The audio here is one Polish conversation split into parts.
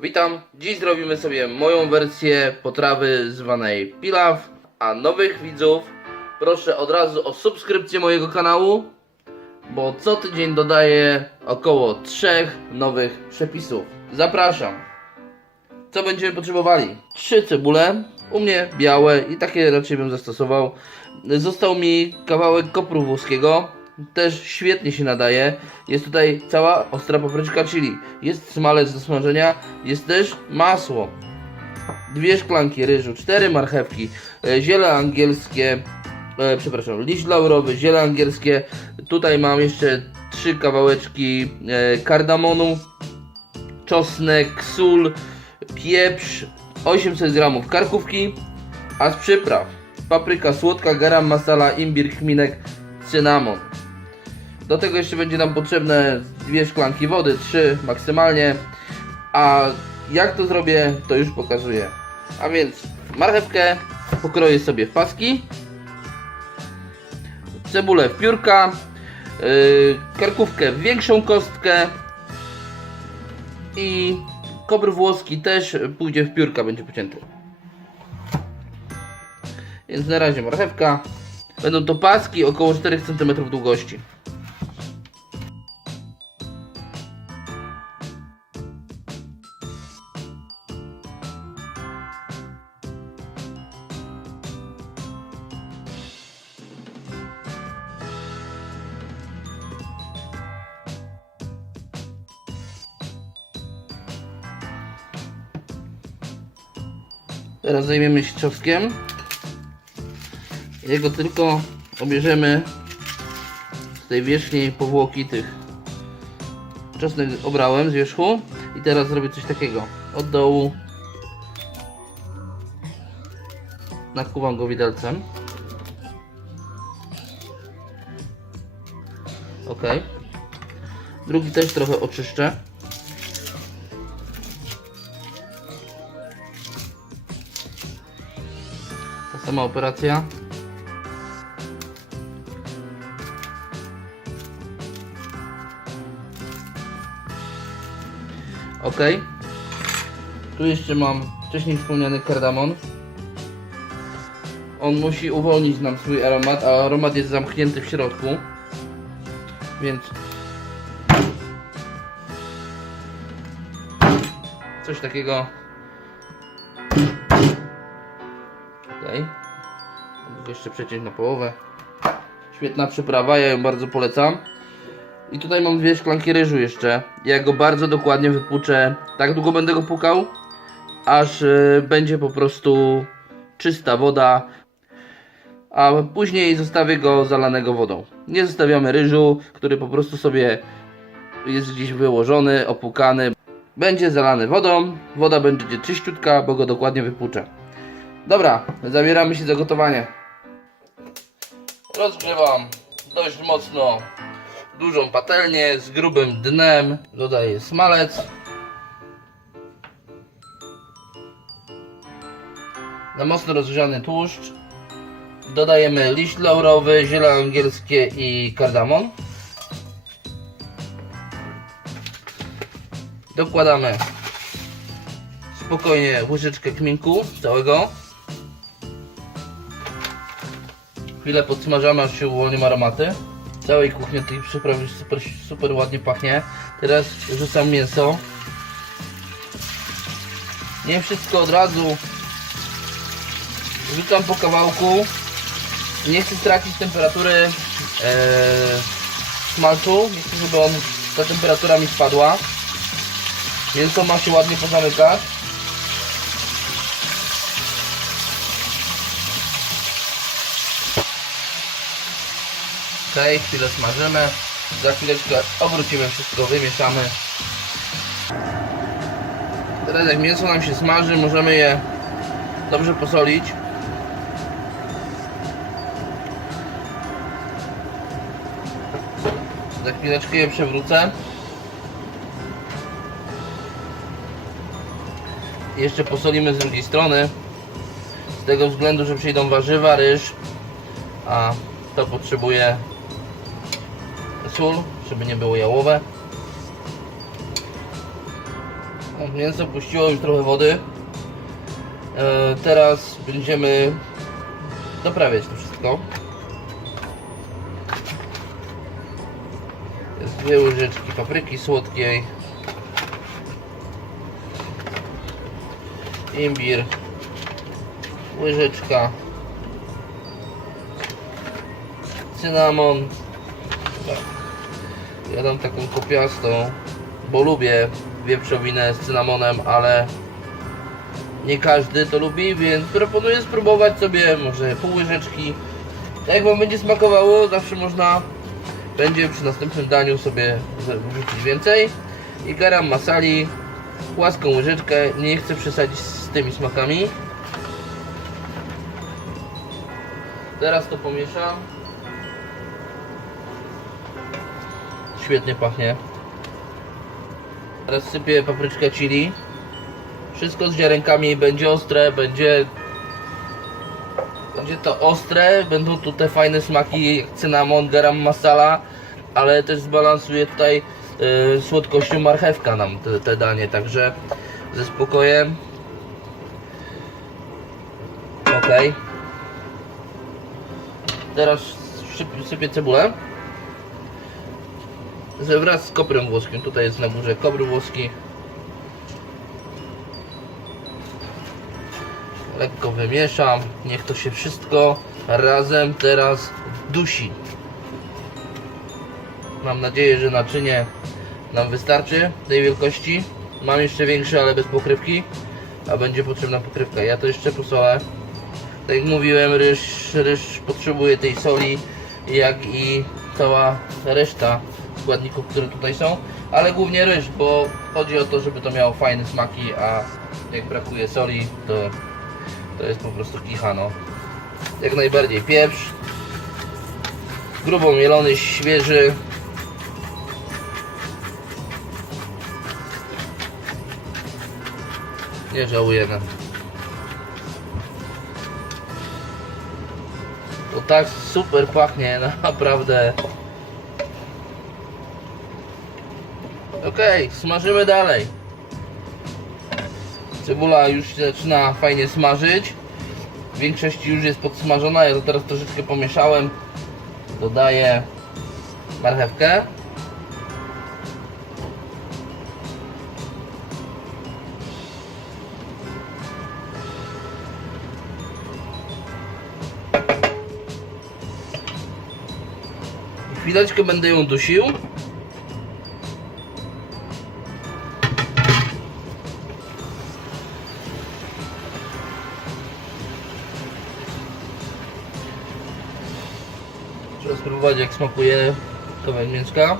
Witam. Dziś zrobimy sobie moją wersję potrawy zwanej pilaw, a nowych widzów proszę od razu o subskrypcję mojego kanału, bo co tydzień dodaję około trzech nowych przepisów. Zapraszam. Co będziemy potrzebowali? Trzy cebule, u mnie białe i takie raczej bym zastosował. Został mi kawałek kopru włoskiego, też świetnie się nadaje. Jest tutaj cała ostra papryczka chili, jest smalec do smażenia, jest też masło. Dwie szklanki ryżu, cztery marchewki, e, ziele angielskie, e, przepraszam, liść laurowy, ziele angielskie. Tutaj mam jeszcze trzy kawałeczki e, kardamonu, czosnek, sól, pieprz, 800 gramów karkówki, a z przypraw papryka słodka, garam masala, imbir, kminek, cynamon. Do tego jeszcze będzie nam potrzebne dwie szklanki wody, trzy maksymalnie. A jak to zrobię, to już pokazuję. A więc marchewkę pokroję sobie w paski, cebulę w piórka, yy, karkówkę w większą kostkę i kobr włoski też pójdzie w piórka, będzie pocięty. Więc na razie marchewka. Będą to paski około 4 cm długości. Teraz zajmiemy się czosnkiem. Jego tylko obierzemy z tej wierzchniej powłoki tych czosnek obrałem z wierzchu. I teraz zrobię coś takiego. Od dołu nakuwam go widelcem. Ok drugi też trochę oczyszczę sama operacja Ok. Tu jeszcze mam wcześniej wspomniany kardamon. On musi uwolnić nam swój aromat, a aromat jest zamknięty w środku. Więc coś takiego. Mogę jeszcze przeciąć na połowę. Świetna przyprawa, ja ją bardzo polecam. I tutaj mam dwie szklanki ryżu jeszcze. Ja go bardzo dokładnie wypłuczę. Tak długo będę go pukał, aż y, będzie po prostu czysta woda. A później zostawię go zalanego wodą. Nie zostawiamy ryżu, który po prostu sobie jest gdzieś wyłożony, opłukany. Będzie zalany wodą. Woda będzie czyściutka, bo go dokładnie wypłuczę. Dobra, zabieramy się za gotowanie. Rozgrzewam dość mocno dużą patelnię z grubym dnem. Dodaję smalec. Na mocno rozgrzany tłuszcz. Dodajemy liść laurowy, ziele angielskie i kardamon. Dokładamy spokojnie łyżeczkę kminku całego. Chwilę podsmażamy aż się uwolnią aromaty całej kuchni tej przyprawy super, super ładnie pachnie. Teraz rzucam mięso. Nie wszystko od razu. Rzucam po kawałku. Nie chcę stracić temperatury e, smalcu. Nie chcę, żeby on, ta temperatura mi spadła. Mięso ma się ładnie pozamykać. Ok, chwilę smażymy. Za chwileczkę obrócimy wszystko, wymieszamy. Teraz jak mięso nam się smaży, możemy je dobrze posolić. Za chwileczkę je przewrócę. Jeszcze posolimy z drugiej strony. Z tego względu, że przyjdą warzywa, ryż, a to potrzebuje sól, żeby nie było jałowe. Mięso puściło już trochę wody. E, teraz będziemy doprawiać to wszystko. Jest dwie łyżeczki papryki słodkiej. Imbir. Łyżeczka. Cynamon. Tak. Ja dam taką kopiastą, bo lubię wieprzowinę z cynamonem, ale nie każdy to lubi, więc proponuję spróbować sobie może pół łyżeczki. Tak jak wam będzie smakowało, zawsze można będzie przy następnym daniu sobie wrzucić więcej. I garam masali, płaską łyżeczkę, nie chcę przesadzić z tymi smakami. Teraz to pomieszam. Świetnie pachnie. Teraz sypię papryczkę chili. Wszystko z ziarenkami będzie ostre, będzie będzie to ostre, będą tu te fajne smaki jak cynamon, garam masala, ale też zbalansuje tutaj yy, słodkością marchewka nam te, te danie, także ze spokojem. Ok. Teraz syp- sypię cebulę. Wraz z koprem włoskim. Tutaj jest na górze kobry włoski. Lekko wymieszam. Niech to się wszystko razem teraz dusi. Mam nadzieję, że naczynie nam wystarczy tej wielkości. Mam jeszcze większe, ale bez pokrywki. A będzie potrzebna pokrywka. Ja to jeszcze posolę. Tak jak mówiłem, ryż, ryż potrzebuje tej soli, jak i cała reszta składników, które tutaj są, ale głównie ryż, bo chodzi o to, żeby to miało fajne smaki, a jak brakuje soli, to, to jest po prostu kichano. Jak najbardziej pieprz, grubo mielony, świeży. Nie żałujemy. To tak super pachnie, naprawdę. Okej, smażymy dalej. Cebula już się zaczyna fajnie smażyć. W większości już jest podsmażona. Ja to teraz troszeczkę pomieszałem. Dodaję marchewkę. Chwileczkę będę ją dusił. Spróbować jak smakuje kawałek mięska.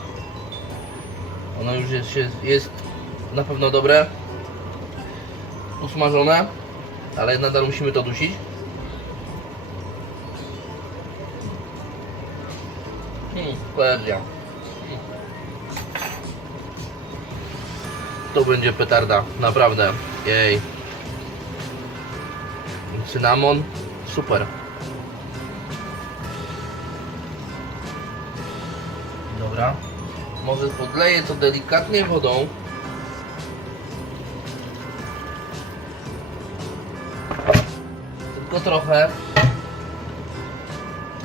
Ono już jest, jest, jest na pewno dobre. Usmażone, ale nadal musimy to dusić. Hmm. To będzie petarda, naprawdę. Jej. Cynamon, super. Dobra. Może podleję to delikatnie wodą. Tylko trochę.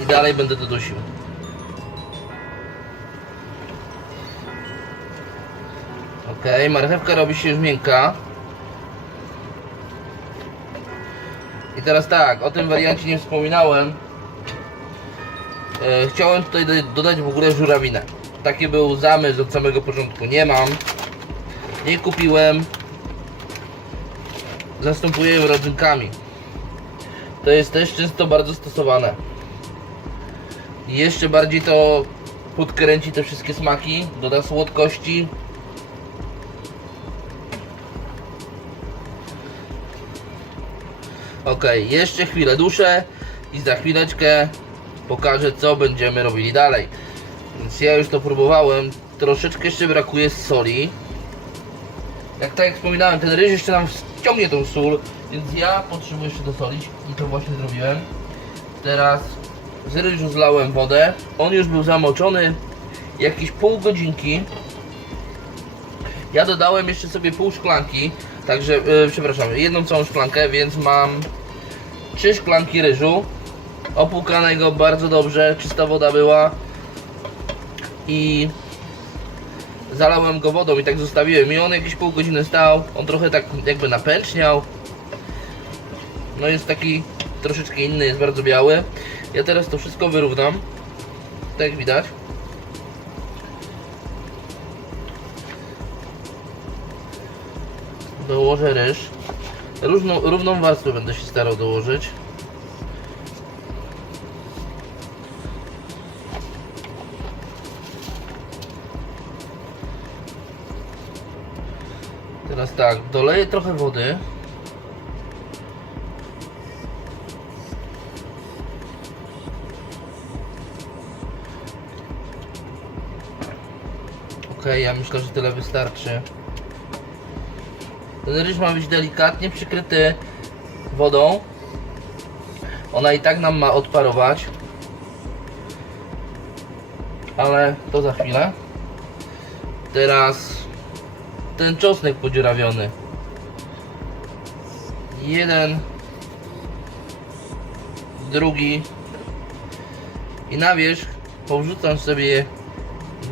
I dalej będę to dusił. Ok, marchewka robi się już miękka. I teraz tak, o tym wariancie nie wspominałem. E, chciałem tutaj do, dodać w ogóle żurawinę. Taki był zamysł od samego początku. Nie mam. Nie kupiłem. Zastępuję ją rodzynkami. To jest też często bardzo stosowane. Jeszcze bardziej to podkręci te wszystkie smaki, doda słodkości. Ok, jeszcze chwilę duszę i za chwileczkę pokażę co będziemy robili dalej. Więc ja już to próbowałem. Troszeczkę jeszcze brakuje soli. Jak tak jak wspominałem, ten ryż jeszcze nam ściągnie tą sól, więc ja potrzebuję jeszcze dosolić i to właśnie zrobiłem. Teraz z ryżu zlałem wodę. On już był zamoczony jakieś pół godzinki. Ja dodałem jeszcze sobie pół szklanki, także, e, przepraszam, jedną całą szklankę, więc mam trzy szklanki ryżu, opłukanego bardzo dobrze, czysta woda była i zalałem go wodą i tak zostawiłem i on jakieś pół godziny stał, on trochę tak jakby napęczniał, no jest taki troszeczkę inny, jest bardzo biały. Ja teraz to wszystko wyrównam, tak jak widać. Dołożę ryż. Różną, równą warstwę będę się starał dołożyć. Teraz tak, doleję trochę wody. Okej, ja myślę, że tyle wystarczy. Ten ryż ma być delikatnie przykryty wodą. Ona i tak nam ma odparować. Ale to za chwilę. Teraz ten czosnek podziurawiony. Jeden, drugi i na wierzch powrzucam sobie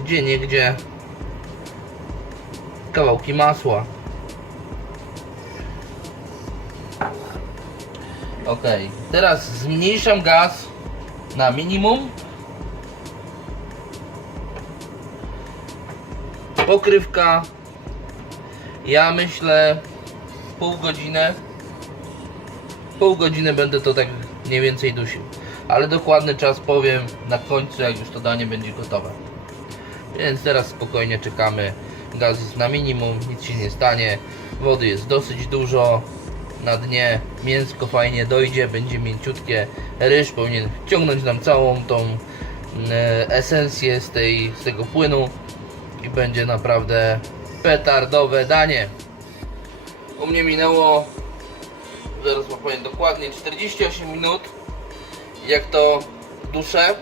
gdzie niegdzie kawałki masła. Ok, teraz zmniejszam gaz na minimum. Pokrywka. Ja myślę pół godziny. Pół godziny będę to tak mniej więcej dusił. Ale dokładny czas powiem na końcu, jak już to danie będzie gotowe. Więc teraz spokojnie czekamy. Gaz jest na minimum, nic się nie stanie. Wody jest dosyć dużo. Na dnie mięsko fajnie dojdzie, będzie mięciutkie. Ryż powinien wciągnąć nam całą tą e, esencję z, tej, z tego płynu i będzie naprawdę petardowe danie. U mnie minęło, zaraz powiem dokładnie, 48 minut jak to duszę.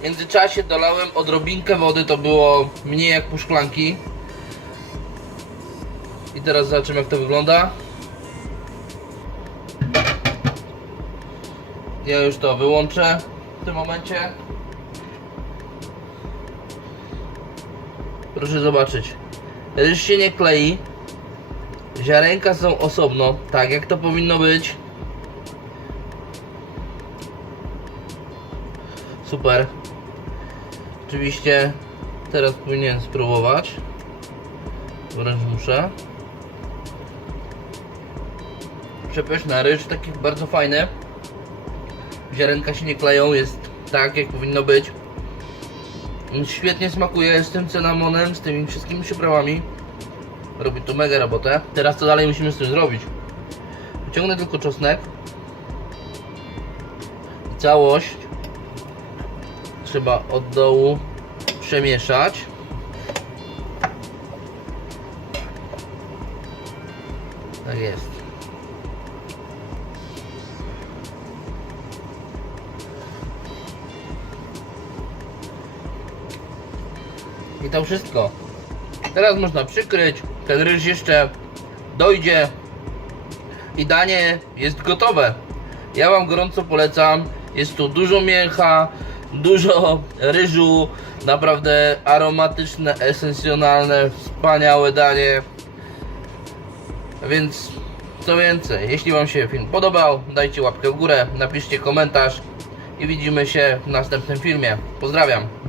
W międzyczasie dolałem odrobinkę wody, to było mniej jak pół szklanki. I teraz zobaczymy jak to wygląda. Ja już to wyłączę w tym momencie. Proszę zobaczyć. Ryż się nie klei. Ziarenka są osobno, tak jak to powinno być. Super. Oczywiście teraz powinien spróbować. Wręcz muszę. Przepyszny ryż, taki bardzo fajny. Ziarenka się nie kleją, jest tak jak powinno być. Świetnie smakuje z tym cynamonem, z tymi wszystkimi przyprawami. Robi tu mega robotę. Teraz co dalej musimy z tym zrobić? Wyciągnę tylko czosnek. Całość trzeba od dołu przemieszać. Tak jest. I to wszystko. Teraz można przykryć. Ten ryż jeszcze dojdzie. I danie jest gotowe. Ja Wam gorąco polecam. Jest tu dużo mięcha, dużo ryżu. Naprawdę aromatyczne, esencjonalne, wspaniałe danie. Więc co więcej, jeśli Wam się film podobał, dajcie łapkę w górę, napiszcie komentarz i widzimy się w następnym filmie. Pozdrawiam.